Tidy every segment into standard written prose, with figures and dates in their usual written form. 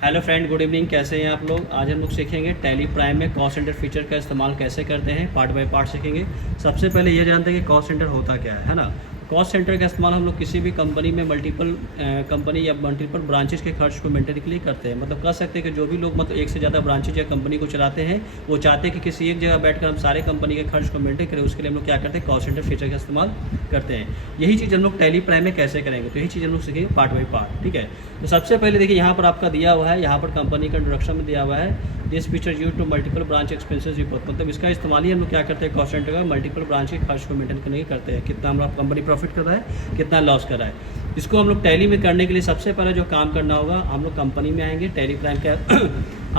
Hello friend, good evening. कैसे हैं आप लोग? आज हम लोग सीखेंगे टैली प्राइम में कॉस्ट सेंटर फीचर का इस्तेमाल कैसे करते हैं। पार्ट बाय पार्ट सीखेंगे। सबसे पहले ये जानते हैं कि कॉस्ट सेंटर होता क्या है ना। कॉस्ट सेंटर का इस्तेमाल हम लोग किसी भी कंपनी में मल्टीपल कंपनी या मल्टीपल ब्रांचेज के खर्च को मेंटेन के लिए करते हैं। मतलब कह सकते हैं कि जो भी लोग मतलब एक से ज़्यादा ब्रांचेज या कंपनी को चलाते हैं, वो चाहते हैं कि किसी एक जगह बैठकर हम सारे कंपनी के खर्च को मेंटेन करें। उसके लिए हम लोग क्या करते हैं, कॉस्ट सेंटर फीचर का इस्तेमाल करते हैं। यही चीज़ हम लोग टैली प्राइम में कैसे करेंगे, तो यही चीज़ हम लोग सीखेंगे पार्ट बाई पार्ट। ठीक है, तो सबसे पहले देखिए यहाँ पर आपका दिया हुआ है, यहाँ पर कंपनी का इंट्रोडक्शन में दिया हुआ है this feature use to multiple branch expenses report. मतलब इसका इस्तेमाल ही हम लोग क्या करते हैं, कॉस्ट सेंटर का मल्टीपल ब्रांच के खर्च को मेंटेन करने की करते हैं। कितना हमारा कंपनी प्रॉफिट कर रहा है, कितना लॉस कर रहा है। इसको हम लोग टैली में करने के लिए सबसे पहले जो काम करना होगा, हम लोग कंपनी में आएंगे। टैली प्राइम का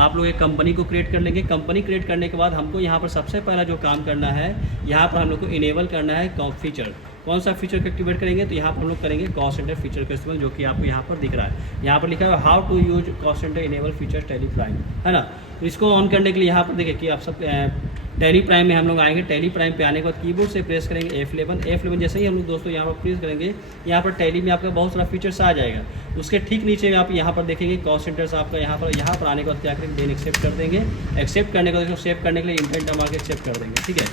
आप लोग एक कंपनी को क्रिएट कर लेंगे। कंपनी क्रिएट करने के बाद हमको यहाँ पर सबसे पहला जो काम करना है, यहाँ पर हम लोग को इनेबल करना है फीचर। कौन सा फीचर को एक्टिवेट करेंगे, तो यहाँ पर हम लोग करेंगे कॉस्ट सेंटर फीचर का इस्तेमाल, जो कि आपको यहाँ पर दिख रहा है। यहाँ पर लिखा है how to use cost centre enable feature Tally Prime, है ना। तो इसको ऑन करने के लिए यहाँ पर देखिए कि आप सब टैली प्राइम में हम लोग आएंगे। टैली प्राइम पे आने के बाद कीबोर्ड से प्रेस करेंगे F11। जैसे ही हम लोग दोस्तों यहाँ पर प्रेस करेंगे, यहाँ पर टैली में आपका बहुत सारा फीचर्स आ जाएगा। उसके ठीक नीचे में आप यहाँ पर देखेंगे कॉस्ट सेंटर्स आपका यहाँ पर आने के बाद क्या करेंगे, देन एक्सेप्ट कर देंगे। एक्सेप्ट करने के बाद इसको सेव करने के लिए इंटेंट मार के एक्सेप्ट कर देंगे। ठीक है,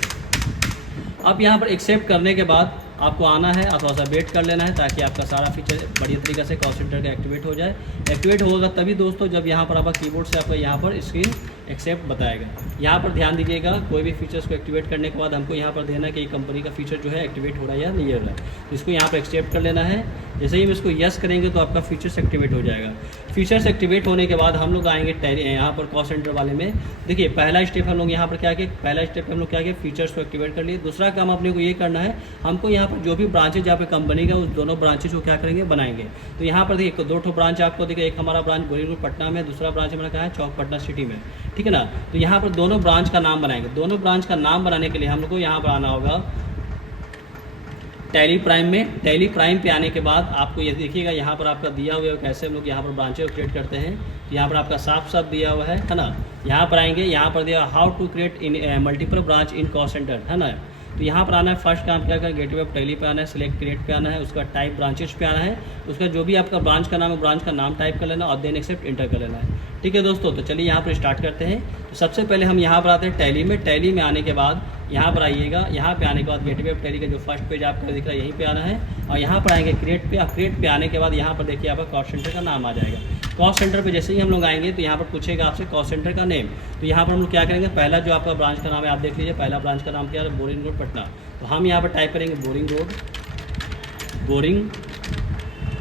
अब यहाँ पर एक्सेप्ट करने के बाद आपको आना है और थोड़ा सा वेट कर लेना है, ताकि आपका सारा फीचर बढ़िया तरीके से कॉस्ट सेंटर का एक्टिवेट हो जाए। एक्टिवेट होगा तभी दोस्तों जब यहाँ पर आपका कीबोर्ड से आपका यहाँ पर स्क्रीन एक्सेप्ट बताएगा। यहाँ पर ध्यान दीजिएगा, कोई भी फीचर्स को एक्टिवेट करने के बाद हमको यहाँ पर देना है कि कंपनी का फीचर जो है एक्टिवेट हो रहा है या नहीं हो रहा है। तो इसको यहाँ पर एक्सेप्ट कर लेना है। जैसे ही हम इसको यस करेंगे तो आपका फीचर्स एक्टिवेट हो जाएगा। फीचर्स एक्टिवेट होने के बाद हम लोग आएंगे यहाँ पर कॉस्ट सेंटर वाले में। देखिए पहला स्टेप हम लोग यहाँ पर क्या किया, पहला स्टेप हम लोग क्या किया, फीचर्स को एक्टिवेट कर लिए। दूसरा काम अपने को ये करना है, हमको यहाँ पर जो भी ब्रांचेज यहाँ पे कंपनी का, उस दोनों ब्रांचेज को क्या करेंगे, बनाएंगे। तो यहाँ पर देखिए दो ब्रांच आपको देखिए, एक हमारा ब्रांच बोरीगुल पटना में, दूसरा ब्रांच हमारा कहाँ है, चौक पटना सिटी में। ठीक है ना। तो यहाँ पर दोनों ब्रांच का नाम बनाएंगे। दोनों ब्रांच का नाम बनाने के लिए हम लोग को यहाँ पर आना होगा टैली प्राइम में। टैली प्राइम पे आने के बाद आपको ये देखिएगा, यहाँ पर आपका दिया हुआ है कैसे हम लोग यहाँ पर ब्रांचें को क्रिएट करते हैं। यहाँ पर आपका साफ साफ दिया हुआ है ना। यहाँ पर आएंगे, यहाँ पर दिया how to create in multiple branch in cost centre, है ना। तो यहाँ पर आना है, फर्स्ट काम क्या करें, गेटवे ऑफ टैली पे आना है, सिलेक्ट क्रिएट पे आना है, उसका टाइप ब्रांचेज पे आना है, उसका जो भी आपका ब्रांच का नाम है, ब्रांच का नाम टाइप कर लेना और देन एक्सेप्ट इंटर कर लेना है। ठीक है दोस्तों, तो चलिए यहाँ पर स्टार्ट करते हैं। तो सबसे पहले हम यहाँ पर आते हैं टैली में। टैली में आने के बाद यहाँ पर आइएगा। यहाँ पे आने के बाद गेटवे ऑफ टैली का जो फर्स्ट पेज आपका दिख रहा है, यहीं पे आना है और यहाँ पर आएंगे क्रिएट पे। और क्रिएट पे आने के बाद यहाँ पर देखिए आपका कॉस्ट सेंटर का नाम आ जाएगा। कॉस्ट सेंटर पे जैसे ही हम लोग आएंगे तो यहाँ पर पूछेगा आपसे कॉस्ट सेंटर का नेम। तो यहाँ पर हम लोग क्या करेंगे, पहला जो आपका ब्रांच का नाम है, आप देख लीजिए पहला ब्रांच का नाम क्या है, बोरिंग रोड पटना। तो हम यहाँ पर टाइप करेंगे बोरिंग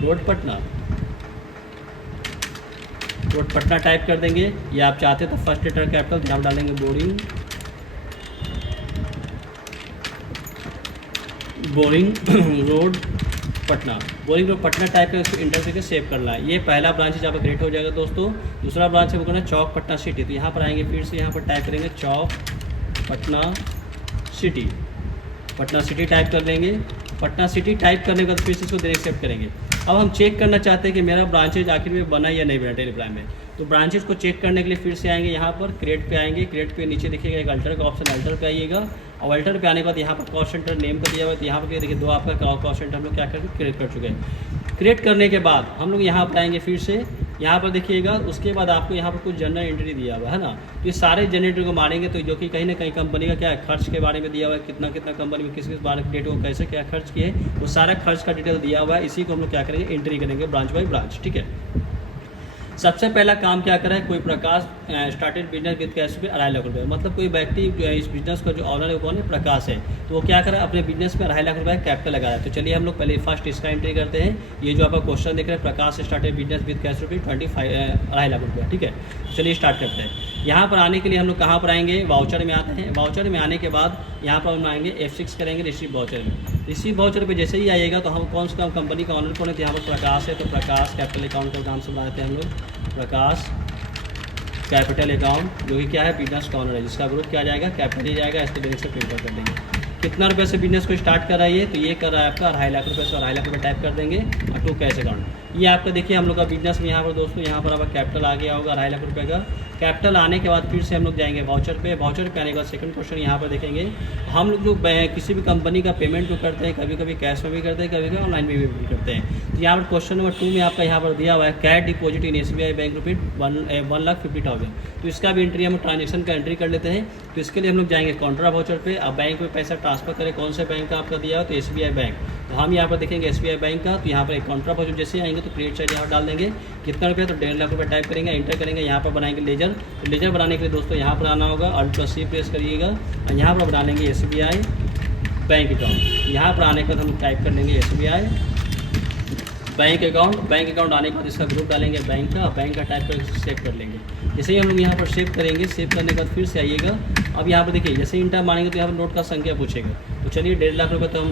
रोड पटना टाइप कर देंगे। या आप चाहते तो फर्स्ट लेटर कैपिटल यहाँ डालेंगे, बोरिंग रोड पटना टाइप कर इसको इंटर करके सेव करना है। ये पहला ब्रांच जहाँ पर क्रिएट हो जाएगा दोस्तों। दूसरा ब्रांच है वो करना चौक पटना सिटी। तो यहाँ पर आएंगे, फिर से यहाँ पर टाइप करेंगे चौक पटना सिटी टाइप कर लेंगे। पटना सिटी टाइप करने के बाद फिर से इसको देन एक्सेप्ट करेंगे। अब हम चेक करना चाहते हैं कि मेरा ब्रांचेज आखिर में बना या नहीं बना टैली प्राइम में। तो ब्रांचेज को चेक करने के लिए फिर से आएंगे, यहाँ पर क्रिएट पे आएंगे। क्रिएट पे नीचे देखिएगा एक अल्टर का ऑप्शन, अल्टर पे आइएगा और अल्टर पे आने के बाद यहाँ पर कॉस्ट सेंटर नेम का दिया हुआ है। तो यहाँ पर देखिए दो आपका कॉस्ट सेंटर हम लोग क्या करके क्रिएट कर चुके हैं। क्रिएट करने के बाद हम लोग यहाँ पर आएंगे, फिर से यहाँ पर देखिएगा। उसके बाद आपको यहाँ पर कुछ जनरल एंट्री दिया हुआ है ना। तो ये सारे जनरेटर को मारेंगे, तो जो कि कहीं ना कहीं कंपनी का क्या है, खर्च के बारे में दिया हुआ है, कितना कंपनी में किस बार डेट को कैसे क्या खर्च किए, वो सारा खर्च का डिटेल दिया हुआ है। इसी को हम लोग क्या करेंगे, एंट्री करेंगे ब्रांच बाई ब्रांच। ठीक है, सबसे पहला काम क्या करा है, कोई प्रकाश स्टार्टेड बिजनेस विद कैश पे 2.5 लाख रुपये। मतलब कोई व्यक्ति इस बिजनेस का जो ऑनर है कौन है, प्रकाश है। तो वो क्या करा, अपने बिजनेस में 2.5 लाख रुपये कैपिटल लगाया है। तो चलिए हम लोग पहले फर्स्ट इसका एंट्री करते हैं। ये जो आपका क्वेश्चन देख रहे हैं, प्रकाश स्टार्टेड बिजनेस विद कैश रुपये 2.5 लाख रुपये। ठीक है, चलिए स्टार्ट करते हैं। यहाँ पर आने के लिए हम लोग कहाँ पर आएंगे, वाउचर में आते हैं। वाउचर में आने के बाद यहाँ पर हम आएंगे F6 करेंगे रिसीव वाउचर में। रिसीव वाउचर पे जैसे ही आइएगा तो हम कौन सा कंपनी का ऑनर कौन है, तो यहाँ पर प्रकाश है। तो प्रकाश कैपिटल अकाउंट का नाम से बनाते हैं हम लोग, प्रकाश कैपिटल अकाउंट, जो कि क्या है, बिजनेस का ऑनर है, जिसका ग्रुप क्या जाएगा, कैपिटल ही जाएगा। इसको बैंक से प्रिंट कर देंगे। कितना रुपये से बिजनेस को स्टार्ट कर रहा है ये, तो ये कर रहा है आपका 2.5 लाख रुपये से 2.5 लाख रुपये टाइप कर देंगे और टू कैश अकाउंट। ये आपका देखिए हम लोग का बिजनेस में यहाँ पर दोस्तों यहाँ पर आपका कैपिटल आ गया होगा 2.5 लाख रुपये का। कैपिटल आने के बाद फिर से हम लोग जाएंगे वाउचर पे आने के बाद सेकंड क्वेश्चन यहाँ पर देखेंगे। हम लोग जो किसी भी कंपनी का पेमेंट जो करते हैं, कभी कभी कैश में भी करते हैं, कभी कभी ऑनलाइन में भी करते हैं। तो यहाँ पर क्वेश्चन नंबर 2 में आपका यहाँ पर दिया हुआ है cash deposit in SBI bank ₹1,50,000। तो इसका भी एंट्री हम ट्रांजेक्शन का एंट्री कर लेते हैं। तो इसके लिए हम लोग जाएंगे कॉन्ट्रा वाउचर पे। अब बैंक में पैसा ट्रांसफर करें, कौन से बैंक का आपका दिया हो तो SBI बैंक। तो हम यहाँ पर देखेंगे SBI बैंक का। तो यहाँ पर एक कॉन्ट्रा वाउचर जैसे आएंगे तो क्रेडिट साइड यहाँ डाल देंगे कितना रुपया, तो 1.5 लाख रुपये टाइप करेंगे, इंटर करेंगे। यहाँ पर बनाएंगे लेजर। तो लेजर बनाने के लिए दोस्तों यहाँ पर आना होगा, Alt+C प्रेस करिएगा और यहाँ पर बना लेंगे SBI बैंक अकाउंट। यहाँ पर आने के बाद हम टाइप कर लेंगे SBI bank account. Bank account आने के बाद इसका ग्रुप डालेंगे बैंक का टाइप कर सेव कर लेंगे। जैसे ही हम लोग यहाँ पर सेव करेंगे, सेव करने के बाद फिर से आइएगा। अब यहाँ पर देखिए जैसे ही इंटर मारेंगे तो यहाँ पर नोट का संख्या पूछेगा। तो चलिए 1.5 लाख रुपये तो हम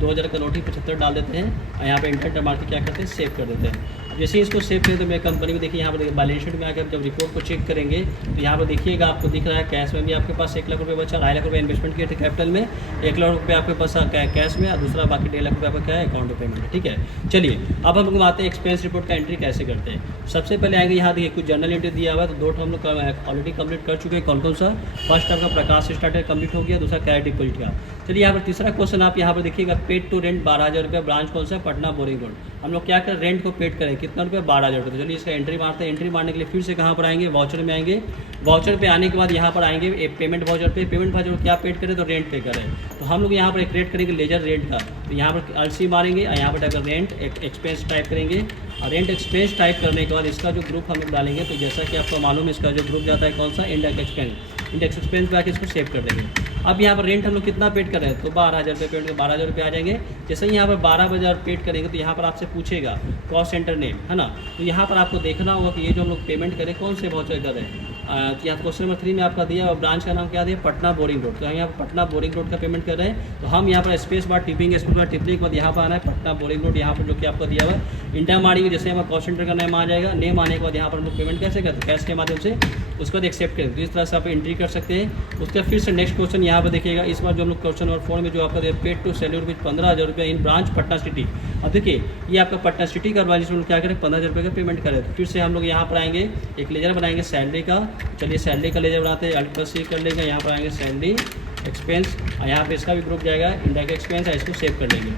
2000 का नोट ही 75 डाल देते हैं और यहाँ पे इंटर मार के क्या करते हैं, सेव कर देते हैं। जैसे ही इसको सेव करें तो मेरे कंपनी में देखिए यहाँ पर देखिए बैलेंस शीट में आकर जब रिपोर्ट को चेक करेंगे तो यहाँ पर देखिएगा आपको दिख रहा है कैश में भी आपके पास 1 लाख रुपये बचा, 2.5 लाख रुपये इन्वेस्टमेंट किए थे कैपिटल में, 1 लाख रुपये आपके पास कैश में और दूसरा बाकी 1.5 लाख रुपये आपका क्या है अकाउंट में पेमेंट है। ठीक है, चलिए अब हम लोग आते हैं एक्सपेंस रिपोर्ट का एंट्री कैसे करते हैं। सबसे पहले आएंगे यहाँ देखिए कुछ जर्नल एंट्री दिया हुआ है। तो 2 हम लोग ऑलरेडी कंप्लीट कर चुके हैं। कौन कौन सा? फर्स्ट आपका प्रकाश स्टार्टर कंप्लीट हो गया, दूसरा कैश डिपॉजिट का। चलिए यहाँ पर तीसरा क्वेश्चन आप यहाँ पर देखिएगा पेड टू रेंट 12,000 रुपये। ब्रांच कौन सा है? Patna boring road. हम लोग क्या करें, रेंट को पेड करें कितना रुपये? 12,000 रुपये। तो चलिए इसका एंट्री मारते हैं। एंट्री मारने के लिए फिर से कहाँ पर आएंगे, वाउचर में आएंगे। वाउचर पे आने के बाद यहाँ पर आएंगे एक पेमेंट वाउचर पे। पेमेंट वाउचर क्या पेड करें, तो रेंट पे करें। तो हम लोग यहाँ पर क्रिएट करेंगे लेजर रेंट का। तो यहाँ पर Alt+C मारेंगे और यहाँ पर अगर रेंट एक्सपेंस टाइप करेंगे और रेंट एक्सपेंस टाइप करने के बाद इसका जो ग्रुप हम लोग डालेंगे। तो जैसा कि आपको मालूम है इसका जो ग्रुप जाता है कौन सा, इंडेक्स एक्सपेंस पे आके इसको सेव कर देंगे। अब यहाँ पर रेंट हम लोग कितना पेड कर रहे हैं, तो 12,000 रुपये पेड, 12,000 रुपये आ जाएंगे। जैसे ही यहाँ पर 12,000 पेड करेंगे तो यहाँ पर आपसे पूछेगा कॉस्ट सेंटर नेम, है ना। तो यहाँ पर आपको देखना होगा कि ये जो हम लोग पेमेंट करें कौन से वाउचर कर रहे हैं। तो यहाँ क्वेश्चन नंबर 3 में आपका दिया और ब्रांच का नाम क्या दिया, पटना बोरिंग रोड। तो हम यहाँ पर पटना बोरिंग रोड का पेमेंट कर रहे हैं। तो हम यहाँ पर स्पेस बार टिपेंगे, स्पेस बार टिपने के बाद यहाँ पर आना है पटना बोरिंग रोड। यहाँ पर जो कि आपका दिया हुआ है इंटर मारेंगे, जैसे हमारा कॉस्ट सेंटर का नेम आ जाएगा। नेम आने के बाद यहाँ पर हम लोग पेमेंट कैसे करते हैं, कैश के माध्यम से, उसके बाद एक्सेप्ट करें। तो इस तरह से आप एंट्री कर सकते हैं। उसके बाद फिर से नेक्स्ट क्वेश्चन यहाँ पर देखिएगा। इस बार जो हम लोग क्वेश्चन नंबर 4 में जो आपका पेड टू सैलरी रुपीज 15,000 रुपये इन ब्रांच पटना सिटी। अब देखिए ये आपका पटना सिटी का ब्रांच, जिसमें क्या करें 15,000 रुपये का पेमेंट करें। तो फिर से हम लोग यहाँ पर आएंगे, एक लेजर बनाएंगे सैलरी का। चलिए सैलरी का लेजर बनाते हैं, Alt+C कर लेंगे। यहाँ पर आएंगे सैलरी एक्सपेंस और यहाँ पे इसका भी ग्रुप जाएगा इंडेक्स एक्सपेंस है, इसको सेव कर लेंगे।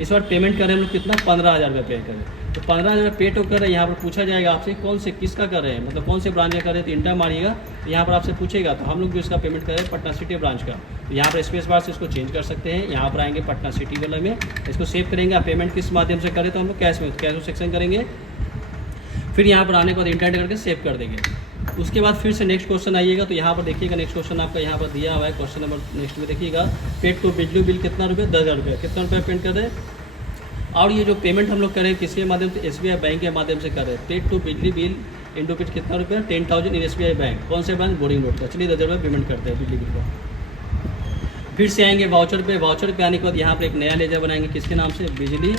इस बार पेमेंट करें हम लोग कितना, 15,000 रुपये पे करें। तो 15,000 पे तो कर रहे हैं। यहाँ पर पूछा जाएगा आपसे कौन से किसका कर रहे हैं, मतलब कौन से ब्रांच का कर रहे हैं। तो इंटर मारिएगा तो यहाँ पर आपसे पूछेगा। तो हम लोग जो इसका पेमेंट करें पटना सिटी ब्रांच का। तो यहाँ पर स्पेस बार से इसको चेंज कर सकते हैं। यहाँ पर आएंगे पटना सिटी वाले में, इसको सेव करेंगे। आप पेमेंट किस माध्यम से करें, तो हम लोग कैश में सेक्शन करेंगे। फिर यहाँ पर आने के बाद इंटर करके सेव कर देंगे। उसके बाद फिर से नेक्स्ट क्वेश्चन आइएगा। तो यहाँ पर देखिएगा नेक्स्ट क्वेश्चन आपका यहाँ पर दिया हुआ है। क्वेश्चन नंबर नेक्स्ट में देखिएगा पेड टू बिजली बिल कितना रुपये, 10,000 रुपये। कितना रुपये पेमेंट कर रहे हैं। और ये जो पेमेंट हम लोग करें किसके माध्यम से, SBI बैंक के माध्यम से कर रहे हैं। पेड टू बिजली बिल इंटू पिट कितना रुपये, 10,000 इन SBI बैंक। कौन से बैंक, बोरिंग रोड का। चलिए 10,000 रुपये पेमेंट करते हैं बिजली बिल का। फिर से आएंगे वाउचर पे। वाउचर पे आने के बाद यहाँ पर एक नया लेजर बनाएंगे किसके नाम से, बिजली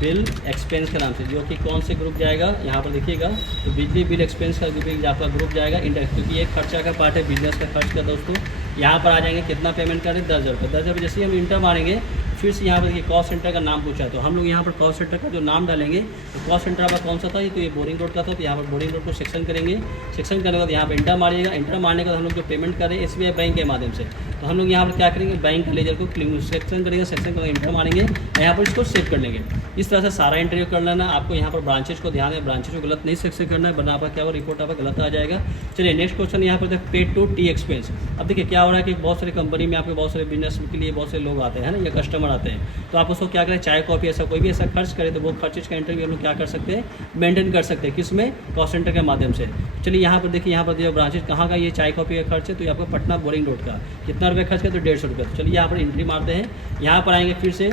बिल एक्सपेंस के नाम से, जो कि कौन से ग्रुप जाएगा यहाँ पर देखिएगा। तो बिजली बिल एक्सपेंस का आपका ग्रुप जाएगा इंडेक्स, क्योंकि ये खर्चा का पार्ट है बिजनेस का खर्च का दोस्तों। यहाँ पर आ जाएंगे कितना पेमेंट करें, 10,000 रुपये। 10,000 रुपये जैसे ही हम इंटर मारेंगे फिर से यहाँ पर देखिए कॉस्ट सेंटर का नाम पूछा। तो हम लोग यहाँ पर कॉस्ट सेंटर का जो नाम डालेंगे, तो कॉस्ट सेंटर आपका कौन सा था, तो ये बोरिंग रोड का था। तो यहाँ पर बोरिंग रोड को सेक्शन करेंगे। सेक्शन करने के बाद यहाँ पर इंटर मारिएगा। इंटर मारने के बाद हम लोग जो पेमेंट करें SBI बैंक के माध्यम से, तो हम लोग यहाँ पर क्या करेंगे, बैंक का लेजर को सेक्शन करेंगे। सेक्शन करके इंटर मारेंगे, यहाँ पर इसको सेव कर लेंगे। इस तरह से सारा इंटरव्यू कर लेना। आपको यहाँ पर ब्रांचेज को ध्यान है, ब्रांचेज को गलत नहीं सेक्शन करना है, वरना आपका क्या हो रिपोर्ट आपका गलत आ जाएगा। चलिए नेक्स्ट क्वेश्चन यहाँ पर पेड टू टी एक्सपेंस। अब देखिए क्या हो रहा है कि बहुत सारी कंपनी में आपके बहुत सारे बिजनेस के लिए बहुत सारे लोग आते हैं ना, या कस्टमर आते हैं। तो आप उसको क्या करें, चाय कॉफ़ी ऐसा कोई भी ऐसा खर्च करें, तो वो खर्चेज का इंटरव्यू हम लोग क्या कर सकते हैं, मेंटेन कर सकते हैं। किसमें, कॉस्ट सेंटर के माध्यम से। चलिए यहाँ पर देखिए, यहाँ पर दिया ब्रांचेज कहाँ का, ये चाय कॉफ़ी का खर्च है। तो आपको पटना बोरिंग रोड का कितना रुपये खर्च करें, तो 150 रुपये। तो चलिए यहाँ पर एंट्री मारते हैं। यहाँ पर आएंगे फिर से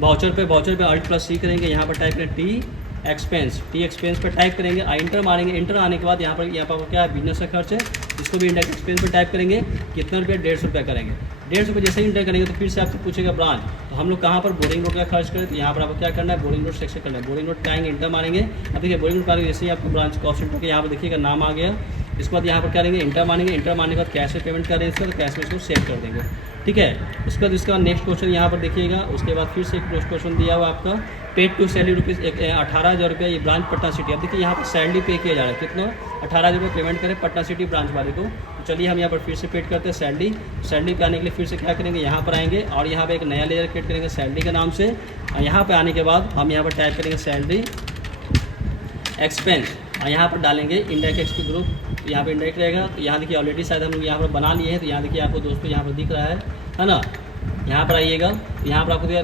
वाउचर पे Alt+C करेंगे। यहाँ पर टाइप करें टी एक्सपेंस पर टाइप करेंगे, इंटर मारेंगे। इंटर आने के बाद यहाँ पर क्या है, बिजनेस का खर्च है, इसको भी इंडेक्स एक्सपेंस पर टाइप करेंगे। कितना रुपये, 150 रुपये करेंगे। 150 रुपये जैसे ही इंटर करेंगे तो फिर से आपसे पूछेगा ब्रांच। तो हम लोग कहाँ पर, बोरिंग रोड का खर्च करें। तो यहाँ पर आपको क्या करना है, बोरिंग रोड सेक्शन करना है। बोरिंग रोड पे आएंगे, इंटर मारेंगे। अब देखिए बोरिंग रोड पर जैसे ही आपको ब्रांच कॉस्ट सेंटर के यहाँ पर देखिएगा नाम आ गया। इसके बाद यहाँ पर क्या करेंगे, इंटर मानेंगे। इंटर मारने के बाद कैश में पेमेंट कर रहे हैं इसका, तो कैश में इसको सेव कर देंगे, ठीक है। उसके बाद इसका नेक्स्ट क्वेश्चन यहाँ पर देखिएगा। उसके बाद फिर से एक क्वेश्चन दिया हुआ आपका, पेड टू सैलरी रुपीज़ 18,000 रुपये, ये ब्रांच पटना सिटी। अब देखिए यहाँ पर सैलरी पे किया जा रहा है, कितना 18,000 रुपये पेमेंट करें पटना सिटी ब्रांच वाले को। तो चलिए हम यहाँ पर फिर से पेड करते हैं सैलरी। सैलरी पे आने के लिए फिर से क्या करेंगे, यहाँ पर आएंगे और यहाँ पर एक नया लेयर क्रिएट करेंगे सैलरी के नाम से। और यहाँ पर आने के बाद हम यहाँ पर टाइप करेंगे सैलरी एक्सपेंस, और यहाँ पर डालेंगे इंडेक्स एक्स पी ग्रुप। यहाँ पर इंडेक्स रहेगा। तो यहाँ देखिए ऑलरेडी शायद हम लोग यहाँ पर बना लिए हैं। तो यहाँ देखिए आपको दोस्तों यहाँ पर दिख रहा है ना। यहाँ पर आइएगा, यहाँ पर आपको दिया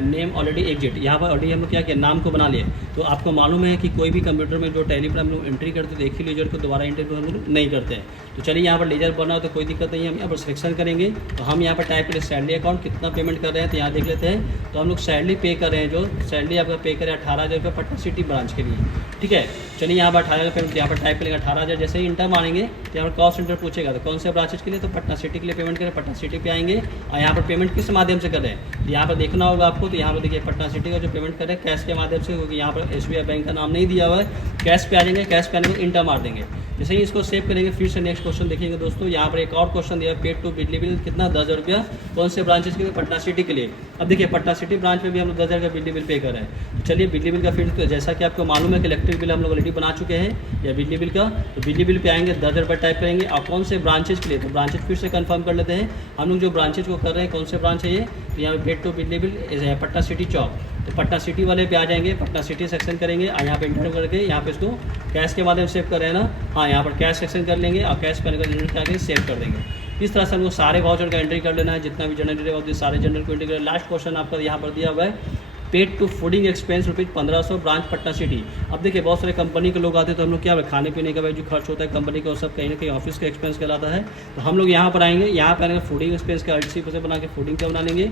नेम ऑलरेडी एग्जिट। यहाँ पर ऑलरेडी हम लोग क्या किया, नाम को बना लिए। तो आपको मालूम है कि कोई भी कंप्यूटर में जो टैली पर हम लोग एंट्री करते हैं, एक ही लेजर को दोबारा एंट्री हम लोग नहीं करते हैं। तो चलिए यहाँ पर लेजर बना हो तो कोई दिक्कत नहीं है, हम यहाँ पर सिलेक्शन करेंगे। तो हम यहाँ पर टाइप करें सैलरी अकाउंट, कितना पेमेंट कर रहे हैं तो यहाँ देख लेते हैं। तो हम लोग सैलरी पे कर रहे हैं, जो सैलरी आपका पे करें 18,000 रुपये पटना सिटी ब्रांच के लिए, ठीक है। चलिए यहाँ पर 18,000 पेमेंट, यहाँ पर टाइप करेंगे 18,000। जैसे ही इंटर मारेंगे तो यहाँ पर कॉस्ट सेंटर पूछेगा, तो कौन से ब्रांचेज के लिए, तो पटना सिटी के लिए पेमेंट करें, पटना सिटी पे आएंगे। और यहाँ पर पेमेंट किस माध्यम से कर रहे हैं, तो यहाँ पर देखना होगा आपको। तो यहाँ पर देखिए पटना सिटी का जो पेमेंट करें कैश के माध्यम से, क्योंकि यहाँ पर SBI बैंक का नाम नहीं दिया हुआ है। कैश पे आ जाएंगे, कैश पे आने में इंटर मार देंगे। जैसे ही इसको सेव करेंगे, फिर से नेक्स्ट क्वेश्चन देखिएगा दोस्तों। यहाँ पर एक और क्वेश्चन दिया, पेड टू बिजली बिल कितना 10,000 रुपया, कौन से ब्रांचेस के लिए, पटना सिटी के लिए। अब देखिए पटना सिटी ब्रांच में भी हम लोग 10,000 का बिजली बिल पे कर रहे हैं। तो चलिए बिजली बिल का फिर तो जैसा कि आपको मालूम है कि इलेक्ट्रिक बिल हम लोग ऑलरेडी बना चुके हैं, या बिजली बिल का। तो बिजली बिल पे आएंगे, 10,000 रुपये टाइप करेंगे। और कौन से ब्रांचेज के लिए, तो ब्रांचेज फिर से कंफर्म कर लेते हैं हम लोग जो ब्रांचेज को कर रहे हैं, कौन से ब्रांच है ये। तो यहाँ पे पेड टू बिजली बिल पटना सिटी चौक, तो पटना सिटी वाले पे आ जाएंगे, पटना सिटी सेक्शन करेंगे। और यहाँ पे इंटर करके यहाँ पे इसको कैश के माध्यम से सेव कर रहे हैं ना, हाँ यहाँ पर कैश सेक्शन कर लेंगे और कैश करने का जनरल क्या सेव कर देंगे। इस तरह से हमको सारे वाउचर का एंट्री कर लेना है, जितना भी जनरल है सारे जनरल को एंट्री कर। लास्ट क्वेश्चन आपका यहाँ पर दिया हुआ है, paid to fooding expense rupees 1500 branch Patna city. अब देखिए बहुत सारे कंपनी के लोग आते हैं, तो हम लोग क्या है खाने पीने का भाई जो खर्च होता है कंपनी का, वो सब कहीं ना कहीं ऑफिस का एक्सपेंस कहलाता है। तो हम लोग यहाँ पर आएंगे, यहाँ पर आएंगे फूडिंग एक्सपेंस का 80% बना के फूडिंग का बना लेंगे,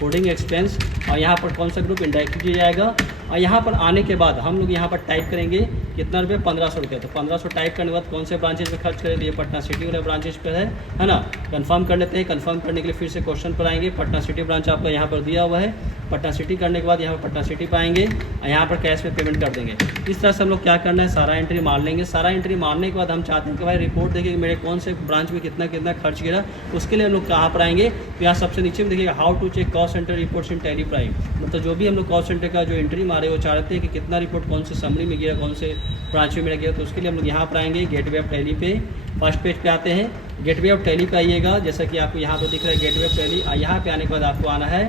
फूडिंग एक्सपेंस। और यहाँ पर कौन सा ग्रुप इंडायरेक्ट किया जाएगा। और यहाँ पर आने के बाद हम लोग यहाँ पर टाइप करेंगे कितना रुपये, 1500 रुपये। तो 1500 टाइप करने के बाद कौन से ब्रांचेज में खर्च करें, तो ये पटना सिटी वाले ब्रांचेज पर है ना। कंफर्म कर लेते हैं। कंफर्म करने के लिए फिर से क्वेश्चन पर आएंगे, पटना सिटी ब्रांच आपका यहाँ पर दिया हुआ है। पटना सिटी करने के बाद यहाँ पर पटना सिटी पाएंगे और यहाँ पर कैश में पेमेंट कर देंगे। इस तरह से हम लोग क्या करना है, सारा एंट्री मार लेंगे। सारा एंट्री मारने के बाद हम चाहते हैं कि भाई रिपोर्ट देखिए मेरे कौन से ब्रांच में कितना कितना खर्च गिरा। उसके लिए हम लोग कहाँ पर आएंगे, तो यहाँ सबसे नीचे में देखिएगा how to check cost centre reports in Tally Prime. मतलब जो भी हम लोग कॉस्ट सेंटर का जो एंट्री मारे वो चाहते हैं कि कितना रिपोर्ट कौन से समरी में गिरा, कौन से ब्रांच में गिरा। तो उसके लिए हम लोग यहाँ पर आएंगे, गेटवे ऑफ टैली पे फर्स्ट पेज पे आते हैं। गेटवे ऑफ टैली पे आइएगा, जैसा कि आपको यहाँ पर दिख रहा है गेटवे ऑफ टैली। यहाँ पे आने के बाद आपको आना है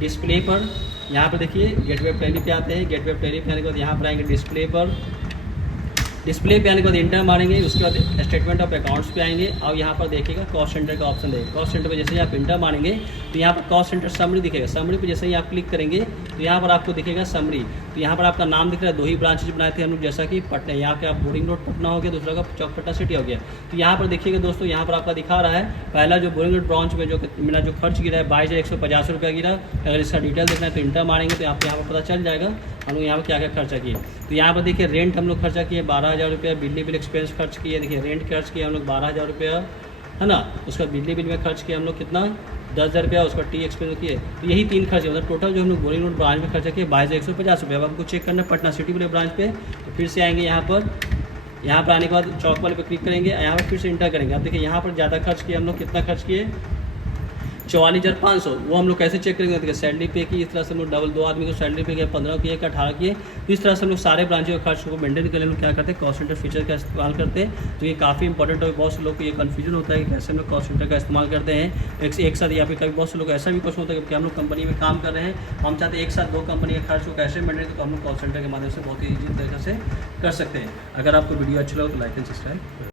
डिस्प्ले पर। यहाँ पर देखिए गेटवे ऑफ टैली पे आते हैं। गेटवे ऑफ टैली पे आने के बाद यहाँ पर आएंगे डिस्प्ले पर। डिस्प्ले पे आने के बाद इंटर मारेंगे, उसके बाद स्टेटमेंट ऑफ अकाउंट्स पे आएंगे और यहाँ पर देखिएगा कॉस्ट सेंटर का ऑप्शन देगा। कॉस्ट सेंटर पे जैसे ही आप इंटर मारेंगे तो यहाँ पर कॉस्ट सेंटर समरी दिखेगा। समरी पे जैसे ही आप क्लिक करेंगे तो यहाँ पर आपको दिखेगा समरी। तो यहाँ पर आपका नाम दिख रहा है, 2 ही ब्रांचेज बनाए थे हम लोग, जैसा कि पटना, यहाँ के आप बोरिंग रोड पटना हो गया, दूसरा का चौक पटना सिटी हो गया। तो यहाँ पर देखिएगा दोस्तों, यहाँ पर आपका दिखा रहा है पहला जो बोरिंग रोड ब्रांच में जो मेरा जो खर्च गिरा है 22,150 रुपया गिरा। अगर इसका डिटेल देखना है तो इंटर मारेंगे तो आपको यहाँ पर पता चल जाएगा हम लोग यहाँ पर क्या क्या खर्चा किए। तो यहाँ पर देखिए रेंट हम लोग खर्चा किए 12,000 रुपया, बिजली बिल एक्सपेंस खर्च किए, देखिए रेंट खर्च किए हम लोग 12,000 रुपया है ना। उसका बिजली बिल में खर्च किया हम लोग कितना 10,000 रुपया, उसका टी एक्सपेंस किए। तो यही 3 खर्च है, मतलब टोटल जो हम लोग बोरिंग रोड ब्रांच में खर्चा किए 22,150 रुपया। अब आपको चेक करना है पटना सिटी वाले ब्रांच पे, तो फिर से आएंगे यहाँ पर। यहाँ पर आने के बाद चौक वाले पे क्लिक करेंगे, यहाँ पर फिर से इंटर करेंगे। अब देखिए यहाँ पर ज़्यादा खर्च किए हम लोग, कितना खर्च किए 44,500। वो हम लोग कैसे चेक करेंगे, देखिए सैलरी पे की, इस तरह से हम लोग डबल 2 आदमी को सैलरी पे किया, 15 किए, 18 किए। तो इस तरह से हम लोग सारे ब्रांचों के खर्च को मेंटेन के लिए हम लोग क्या करते हैं, कॉस्ट सेंटर फीचर का इस्तेमाल करते हैं। तो ये काफ़ी इंपॉर्टेंट है, बहुत से लोग को ये कन्फ्यूजन होता है कि कैसे हम लोग कॉस्ट सेंटर का इस्तेमाल करते हैं एक साथ, या फिर कभी बहुत से लोग ऐसा भी क्वेश्चन होता है कि हम लोग कंपनी में काम कर रहे हैं, हम चाहते हैं एक साथ 2 कंपनी के खर्च को कैसे मेंटेन, तो हम लोग कॉस्ट सेंटर के माध्यम से बहुत ही ईजी तरीके से कर सकते हैं। अगर आपको वीडियो अच्छा लगे तो लाइक एंड सब्सक्राइब।